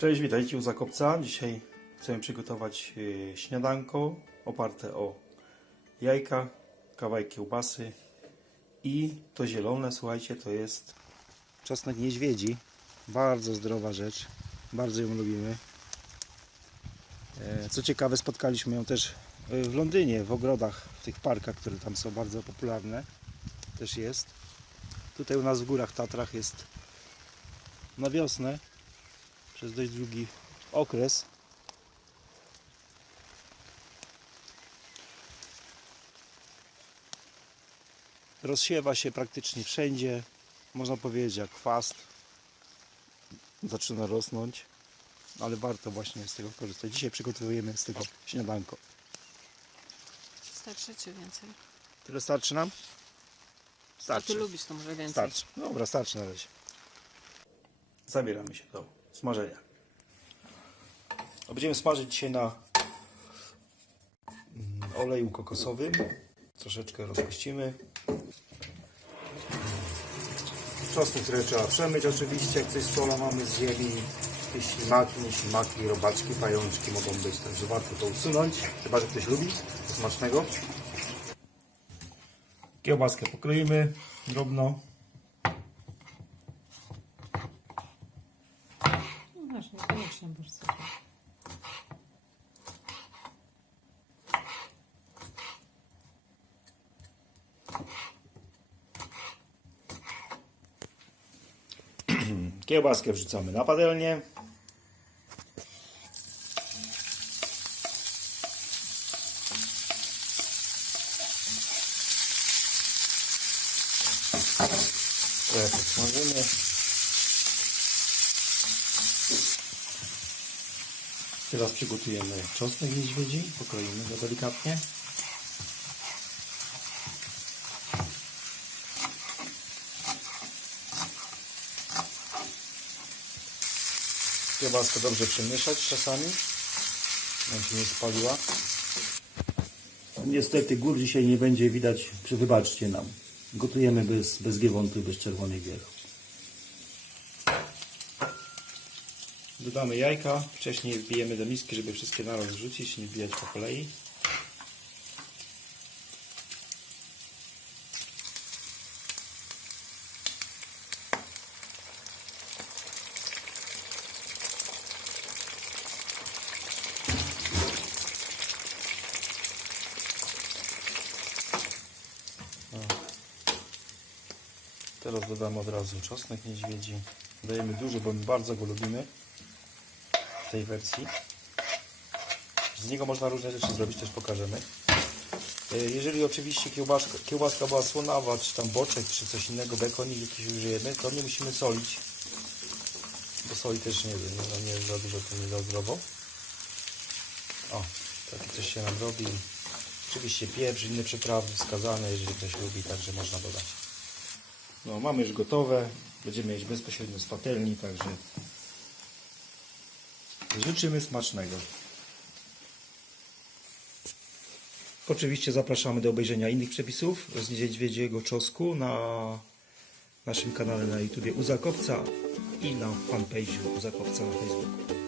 Cześć, witajcie u Zakopca. Dzisiaj chcemy przygotować y, śniadanko oparte o jajka, kawałek kiełbasy i to zielone, słuchajcie, to jest czosnek niedźwiedzi. Bardzo zdrowa rzecz. Bardzo ją lubimy. E, Co ciekawe, spotkaliśmy ją też e, w Londynie, w ogrodach, w tych parkach, które tam są bardzo popularne. Też jest. Tutaj u nas w górach Tatrach jest na wiosnę przez dość długi okres. Rozsiewa się praktycznie wszędzie. Można powiedzieć jak chwast. Zaczyna rosnąć. Ale warto właśnie z tego korzystać. Dzisiaj przygotowujemy z tego śniadanko. Starsze czy więcej? Tyle starczy nam? A Starczy. ty lubisz to może więcej. Starczy. Dobra, starczy na razie. Zabieramy się do smażenia. Będziemy smażyć dzisiaj na mm, oleju kokosowym. Troszeczkę rozpuścimy. Czosnek, które trzeba przemyć oczywiście. Jak coś z pola mamy z ziemi. Jakieś ślimaki, nieślimaki, robaczki, pajączki mogą być. Także warto to usunąć. Chyba, że ktoś lubi. Smacznego. Kiełbaskę pokroimy drobno. Wiesz, niekoniecznie bardzo. Kiełbaskę wrzucamy na patelnię. Trochę podsmażymy. Teraz przygotujemy czosnek niedźwiedzi. Pokroimy go delikatnie. Kiełbaskę dobrze przemieszać czasami. Żeby się nie spaliła. Niestety gór dzisiaj nie będzie widać, wybaczcie nam. Gotujemy bez, bez giewontu, bez czerwonych wierchów. Dodamy jajka. Wcześniej wbijemy do miski, żeby wszystkie naraz wrzucić, nie wbijać po kolei. Teraz dodamy od razu czosnek niedźwiedzi. Dajemy dużo, bo my bardzo go lubimy w tej wersji. Z niego można różne rzeczy zrobić, też pokażemy. E, Jeżeli oczywiście kiełbaska, była słonawa, czy tam boczek, czy coś innego, bekonik jakiś użyjemy, to nie musimy solić. Bo soli też nie, nie, nie za dużo, to nie za zdrowo. O, takie coś się nam robi. Oczywiście pieprz, inne przyprawy wskazane, jeżeli ktoś lubi, także można dodać. No, mamy już gotowe. Będziemy jeść bezpośrednio z patelni, także życzymy smacznego. Oczywiście zapraszamy do obejrzenia innych przepisów z niedźwiedziego czosku na naszym kanale na YouTubie Uzakowca i na fanpage'u Uzakowca na Facebooku.